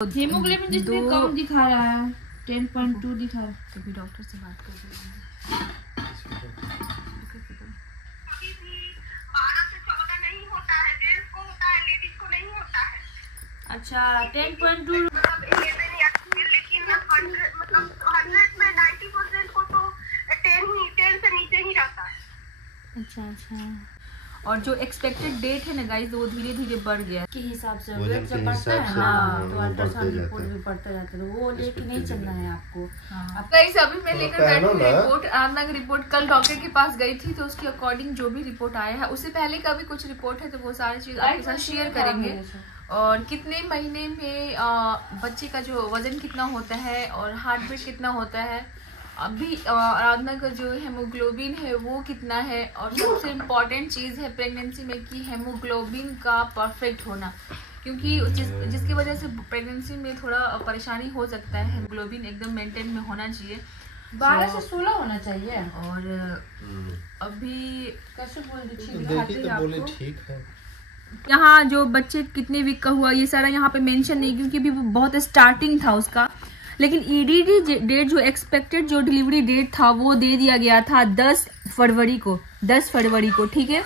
Haemoglobin जिसमें कम दिखा रहा है, 10.2 दिखा रहा है। कभी डॉक्टर से बात कर लीजिए। 12 से 14 नहीं होता है, जेंट्स को होता है, लेडीज को नहीं होता है। अच्छा 10.2 मतलब 11 या 12, लेकिन 100 में 90% को तो 10 से नीचे ही रहता है। अच्छा। और जो एक्सपेक्टेड डेट है ना गाइस, वो धीरे धीरे बढ़ गया के हिसाब से वजन वेट के जब बढ़ता है हिसाब ना, से तो अल्ट्रासाउंड रिपोर्ट भी बढ़ता जाता है, तो वो लेके नहीं चलना है आपको। गाइस अभी मैं लेकर बैठी हूँ ना। रिपोर्ट, आराधना की रिपोर्ट। कल डॉक्टर के पास गई थी तो उसके अकॉर्डिंग जो भी रिपोर्ट आया है, उससे पहले का भी कुछ रिपोर्ट है, तो वो सारी चीज आपके साथ शेयर करेंगे। और कितने महीने में बच्चे का जो वजन कितना होता है और हार्ट बीट कितना होता है, अभी आराधना का जो हेमोग्लोबिन है वो कितना है, और सबसे इम्पॉर्टेंट चीज़ है प्रेगनेंसी में कि हेमोग्लोबिन का परफेक्ट होना, क्योंकि जिसकी वजह से प्रेगनेंसी में थोड़ा परेशानी हो सकता है। हेमोग्लोबिन एकदम मेंटेन में होना चाहिए, 12 से 16 होना चाहिए। और अभी कैसे बोल देखिए तो बोले ठीक है। यहाँ जो बच्चे कितने वीक का हुआ ये सारा यहाँ पे मेंशन नहीं, क्योंकि अभी वो बहुत स्टार्टिंग था उसका। लेकिन ईडीडी डेट जो एक्सपेक्टेड जो डिलीवरी डेट था वो दे दिया गया था 10 फरवरी को, ठीक है,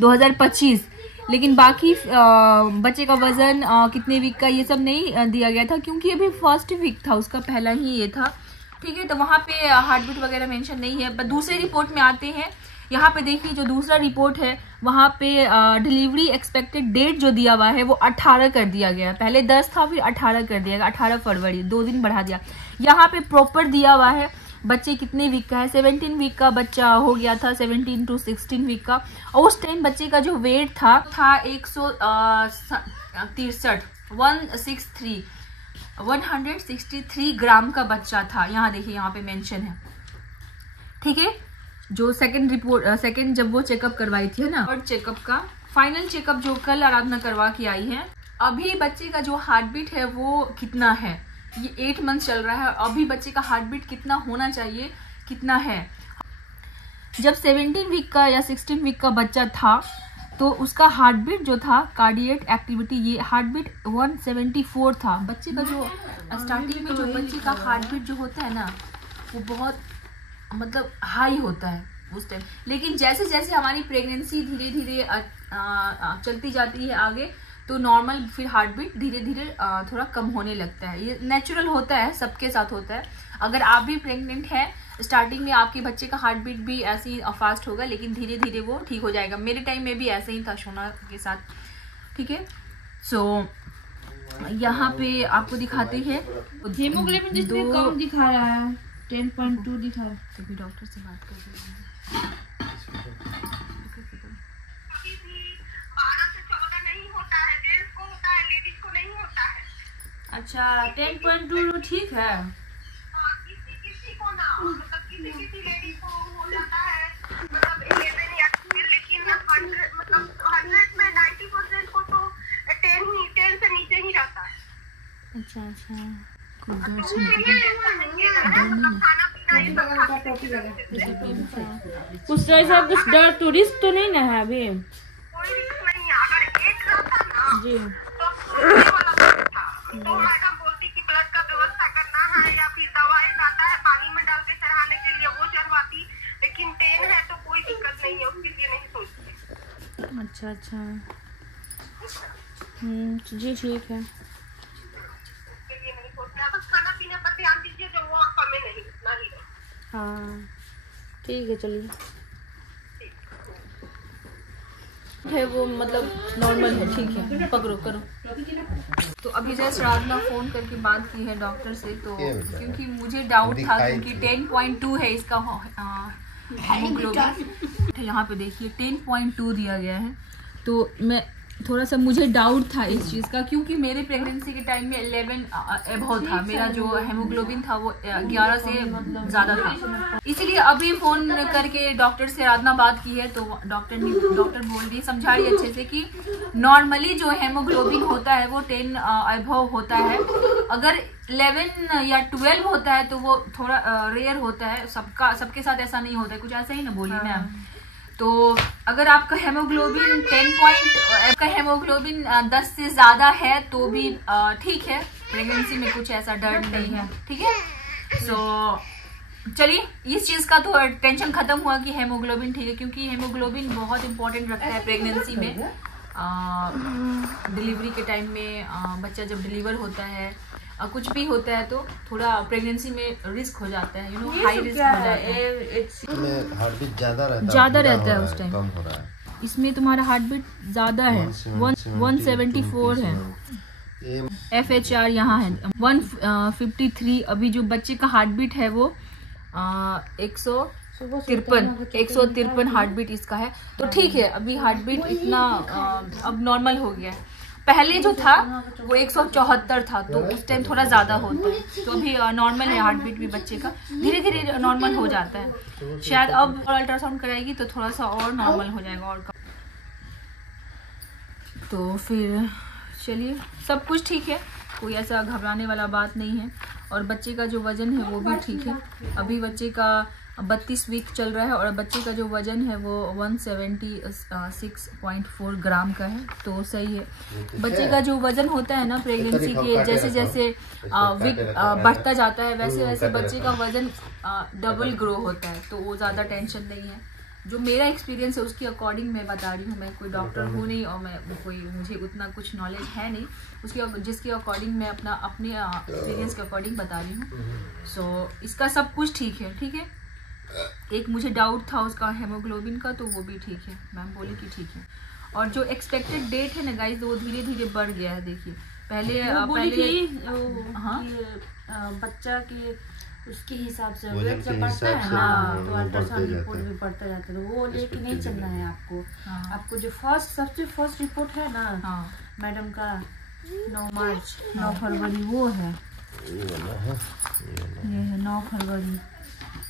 2025। लेकिन बाकी बच्चे का वजन कितने वीक का ये सब नहीं दिया गया था, क्योंकि अभी फर्स्ट वीक था उसका, पहला ही ये था, ठीक है। तो वहाँ पे हार्ट बीट वगैरह मेंशन नहीं है। बट दूसरे रिपोर्ट में आते हैं, यहाँ पे देखिए जो दूसरा रिपोर्ट है वहाँ पे डिलीवरी एक्सपेक्टेड डेट जो दिया हुआ है वो 18 कर दिया गया। पहले 10 था, फिर 18 कर दिया गया, 18 फरवरी, 2 दिन बढ़ा दिया। यहाँ पे प्रॉपर दिया हुआ है बच्चे कितने वीक का है। 17 वीक का बच्चा हो गया था, 17 to 16 वीक का। और उस टाइम बच्चे का जो वेट था 163 ग्राम का बच्चा था। यहाँ देखिए, यहाँ पे मेंशन है, ठीक है। जो सेकंड जब वो चेकअप करवाई थी ना, और चेकअप का फाइनल चेकअप जो कल आराधना करवा के आई है, अभी बच्चे का जो हार्ट बीट है वो कितना है, ये 8 मंथ चल रहा है, अभी बच्चे का हार्ट बीट कितना होना चाहिए, कितना है। जब 17 वीक का या 16 वीक का बच्चा था तो उसका हार्ट बीट जो था, कार्डियक एक्टिविटी, ये हार्ट बीट 174 था। बच्चे का जो स्टार्टिंग में जो बच्चे का हार्ट बीट जो होता है ना, वो बहुत मतलब हाई होता है उस टाइम। लेकिन जैसे जैसे हमारी प्रेगनेंसी धीरे धीरे चलती जाती है आगे, तो नॉर्मल फिर हार्ट बीट धीरे धीरे थोड़ा कम होने लगता है। ये नेचुरल होता है, सबके साथ होता है। अगर आप भी प्रेग्नेंट हैं, स्टार्टिंग में आपके बच्चे का हार्ट बीट भी ऐसे ही फास्ट होगा, लेकिन धीरे धीरे वो ठीक हो जाएगा। मेरे टाइम में भी ऐसे ही था शोना के साथ, ठीक है। सो यहाँ पे आपको दिखाते हैं हीमोग्लोबिन जिसमें कम दिखा रहा है, 10.2 दिखा रहा है। कभी डॉक्टर से बात कर लीजिए। 12 से 14 नहीं होता है, जेंट्स को होता है, लेडीज को नहीं होता है। अच्छा 10.2 ठीक है। किसी को ना, मतलब किसी लेडीज को हो जाता है, मतलब 11 या 12, लेकिन 100 में 90% को तो 10 से नीचे ही रहता है। अच्छा कुछ ऐसा कुछ डर तो रिस्क तो नहीं ना है अभी? कोई रिस्क नहीं है। अगर एक रहता ना जी तो मैडम बोलती कि ब्लड का व्यवस्था करना है, या फिर दवाई आता है पानी में डाल के चढ़ाने के लिए, वो चढ़वाती। लेकिन 10 है तो कोई दिक्कत नहीं है, उसके लिए नहीं सोचती। अच्छा जी ठीक है। बस खाना पीने पर ध्यान दीजिए, जो वो कमी नहीं रहे। हाँ ठीक है, चलिए है वो मतलब नॉर्मल है, ठीक है, पकड़ो करो। तो अभी जस्ट आराधना फोन करके बात की है डॉक्टर से, तो क्योंकि मुझे डाउट था, क्योंकि 10.2 है इसका हेमोग्लोबिन। यहाँ पे देखिए 10.2 दिया गया है, तो मैं थोड़ा सा मुझे डाउट था इस चीज़ का, क्योंकि मेरे प्रेगनेंसी के टाइम में 11 एबव था, मेरा जो हेमोग्लोबिन था वो 11 से ज़्यादा था। इसीलिए अभी फ़ोन करके डॉक्टर से आराधना बात की है, तो डॉक्टर बोल रही, समझा रही अच्छे से कि नॉर्मली जो हेमोग्लोबिन होता है वो 10 एबव होता है। अगर 11 या 12 होता है तो वो थोड़ा रेयर होता है, सबके साथ ऐसा नहीं होता है, कुछ ऐसा ही ना बोली मैम। तो अगर आपका हेमोग्लोबिन 10 से ज़्यादा है तो भी ठीक है, प्रेगनेंसी में कुछ ऐसा डर नहीं है, ठीक है। सो चलिए, इस चीज़ का तो टेंशन खत्म हुआ कि हेमोग्लोबिन ठीक है, क्योंकि हेमोग्लोबिन बहुत इंपॉर्टेंट रखता है प्रेगनेंसी में। डिलीवरी के टाइम में बच्चा जब डिलीवर होता है, कुछ भी होता है तो थोड़ा प्रेगनेंसी में रिस्क हो जाता है, हाई रिस्क हो जाता है। हार्टबीट ज्यादा रहता है उस टाइम, कम हो रहा है। इसमें तुम्हारा हार्ट बीट ज्यादा है, 174 है, FHR यहाँ है 153। अभी जो बच्चे का हार्ट बीट है वो 153 हार्ट बीट इसका है, तो ठीक है। अभी हार्ट बीट इतना अब नॉर्मल हो गया है। पहले जो था वो 174 था, तो उस टाइम थोड़ा ज्यादा होता है, तो अभी नॉर्मल है हार्ट बीट भी बच्चे का, धीरे धीरे नॉर्मल हो जाता है। शायद अब अल्ट्रासाउंड कराएगी तो थोड़ा सा और नॉर्मल हो जाएगा और तो फिर चलिए, सब कुछ ठीक है, कोई ऐसा घबराने वाला बात नहीं है। और बच्चे का जो वजन है वो भी ठीक है। अभी बच्चे का 32 वीक चल रहा है और बच्चे का जो वजन है वो 176.4 ग्राम का है, तो सही है। बच्चे का जो वजन होता है ना प्रेगनेंसी के जैसे जैसे वीक बढ़ता जाता है वैसे वैसे बच्चे का वजन डबल ग्रो होता है, तो वो ज़्यादा टेंशन नहीं है। जो मेरा एक्सपीरियंस है उसके अकॉर्डिंग मैं बता रही हूँ, मैं कोई डॉक्टर हूँ नहीं और मुझे उतना कुछ नॉलेज है नहीं, जिसके अकॉर्डिंग मैं अपने एक्सपीरियंस के अकॉर्डिंग बता रही हूँ। सो इसका सब कुछ ठीक है, ठीक है। एक मुझे डाउट था उसका हेमोग्लोबिन का, तो वो भी ठीक है, मैम बोली कि ठीक है। और जो एक्सपेक्टेड डेट है ना गाइस, वो धीरे धीरे बढ़ गया है। देखिए पहले हाँ बच्चा के उसके हिसाब से वेट जब बढ़ता है ना तो अल्ट्रासाउंड रिपोर्ट भी बढ़ता जाता है, वो लेके नहीं चलना है आपको। आपको जो सबसे फर्स्ट रिपोर्ट है ना मैडम का 9 मार्च 9 फरवरी वो है, ये है 9 फरवरी,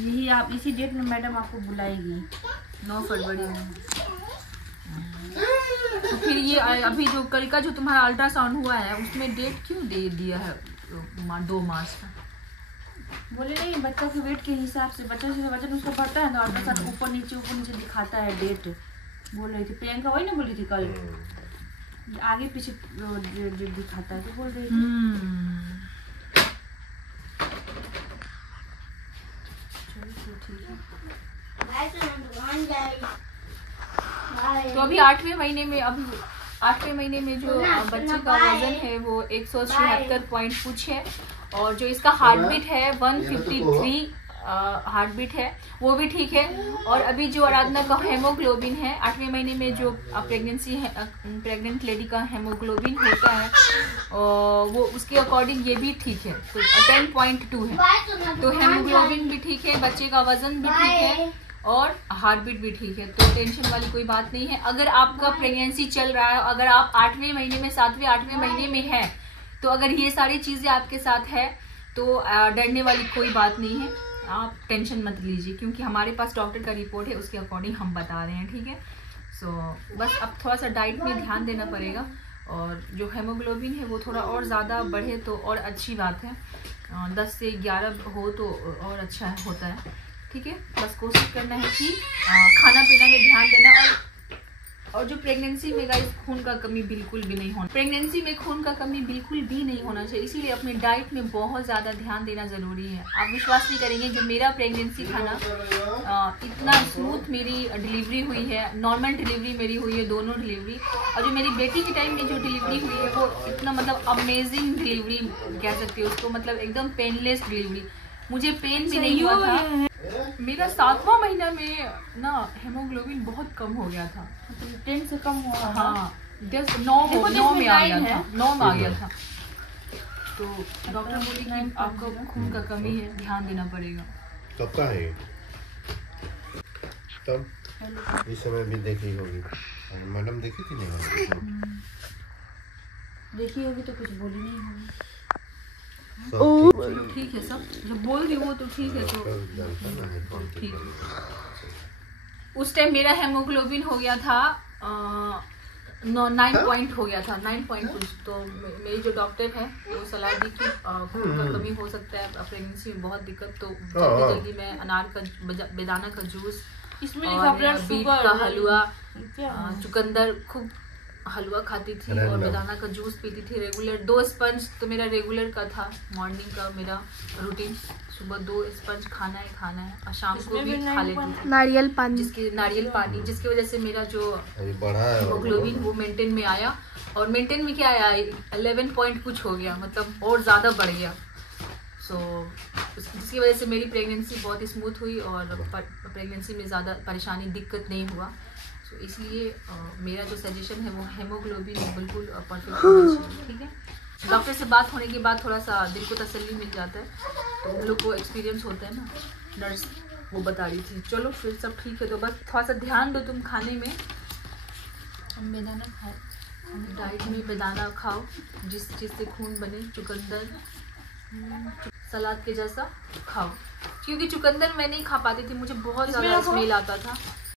यही आप इसी डेट में मैडम आपको बुलाएगी 9 फरवरी में। तो फिर ये अभी जो कल का जो तुम्हारा अल्ट्रासाउंड हुआ है उसमें डेट क्यों दे दिया है 2 मार्च का? बोले नहीं, बच्चा के वेट के हिसाब से बच्चा से वजन उसका बढ़ता है ना, अल्ट्रासाउंड ऊपर नीचे दिखाता है डेट। बोल रही थी प्रियंका, वही ना बोली थी कल, आगे पीछे डेट दिखाता है, तो बोल रही थी। तो अभी 8वें महीने में जो बच्चे का वजन है वो 176 पॉइंट कुछ है, और जो इसका हार्ट बीट है 153 हार्ट बीट है, वो भी ठीक है। और अभी जो आराधना का हेमोग्लोबिन है 8वें महीने में जो प्रेग्नेंट लेडी का हेमोग्लोबिन होता है वो उसके अकॉर्डिंग ये भी ठीक है, तो 10.2 है। तो हेमोग्लोबिन भी ठीक है, बच्चे का वजन भी ठीक है और हार्ट बीट भी ठीक है, तो टेंशन वाली कोई बात नहीं है। अगर आपका प्रेगनेंसी चल रहा है, अगर आप 8वें महीने में 7वें 8वें महीने में है, तो अगर ये सारी चीज़ें आपके साथ है तो डरने वाली कोई बात नहीं है, आप टेंशन मत लीजिए, क्योंकि हमारे पास डॉक्टर का रिपोर्ट है, उसके अकॉर्डिंग हम बता रहे हैं, ठीक है। सो बस अब थोड़ा सा डाइट में ध्यान देना पड़ेगा, और जो हेमोग्लोबिन है वो थोड़ा और ज़्यादा बढ़े तो और अच्छी बात है, 10 से 11 हो तो और अच्छा होता है, ठीक है। बस कोशिश करना है कि खाना पीना में ध्यान देना, और जो प्रेगनेंसी में गाइस खून का कमी बिल्कुल भी नहीं होना, प्रेगनेंसी में खून का कमी बिल्कुल भी नहीं होना चाहिए, इसीलिए अपने डाइट में बहुत ज़्यादा ध्यान देना ज़रूरी है। आप विश्वास नहीं करेंगे, जो मेरा प्रेगनेंसी था ना इतना स्मूथ मेरी डिलीवरी हुई है, नॉर्मल डिलीवरी मेरी हुई है, दोनों डिलीवरी, और जो मेरी बेटी के टाइम में जो डिलीवरी हुई है वो इतना मतलब अमेजिंग डिलीवरी कह सकती है उसको, मतलब एकदम पेनलेस डिलीवरी, मुझे पेन भी नहीं हुआ था। मेरा 7वां महीना में ना हेमोग्लोबिन बहुत कम हो गया था, 10 से कम हुआ। हाँ 9 में आ गया था, 9 में आ गया था। तो डॉक्टर बोली कि आपको खून का कमी है, ध्यान देना पड़ेगा। कब का है तब इस समय भी देखी होगी मैडम, देखी थी नहीं देखी होगी तो कुछ बोली नहीं होगी। चलो ठीक है, सब जो बोल रही वो तो ठीक है, तो ठीक है। उस टाइम मेरा हेमोग्लोबिन हो गया था 9 पॉइंट हो गया था, 9.2। तो मेरी जो डॉक्टर है वो सलाह दी कि खून का कमी हो सकता है प्रेगनेंसी में, बहुत दिक्कत, तो जल्दी जल्दी मैं अनार का बेदाना का जूस इसमें और बीट का हलवा, चुकंदर, खूब हलवा खाती थी और बेदाना का जूस पीती थी रेगुलर। 2 स्पंज तो मेरा रेगुलर का था, मॉर्निंग का मेरा रूटीन, सुबह 2 स्पंज खाना है और शाम को भी खा लेती थी नारियल पानी, जिसकी वजह से मेरा जो हीमोग्लोबिन वो मेंटेन में आया। और मेंटेन में क्या आया, 11 पॉइंट कुछ हो गया, मतलब और ज़्यादा बढ़ गया। जिसकी वजह से मेरी प्रेगनेंसी बहुत स्मूथ हुई और प्रेगनेंसी में ज़्यादा परेशानी दिक्कत नहीं हुआ। इसलिए मेरा जो सजेशन है वो हीमोग्लोबिन बिल्कुल परफेक्ट होना चाहिए, ठीक है। डॉक्टर से बात होने के बाद थोड़ा सा दिल को तसल्ली मिल जाता है, तो हम लोग को एक्सपीरियंस होता है ना, नर्स वो बता रही थी। चलो फिर सब ठीक है, तो बस थोड़ा सा ध्यान दो तुम खाने में, बेदाना खाओ, डाइट में बेदाना खाओ, जिस चीज़ से खून बने, चुकंदर सलाद के जैसा खाओ, क्योंकि चुकंदर मैं नहीं खा पाती थी, मुझे बहुत ज़्यादा स्मेल आता था।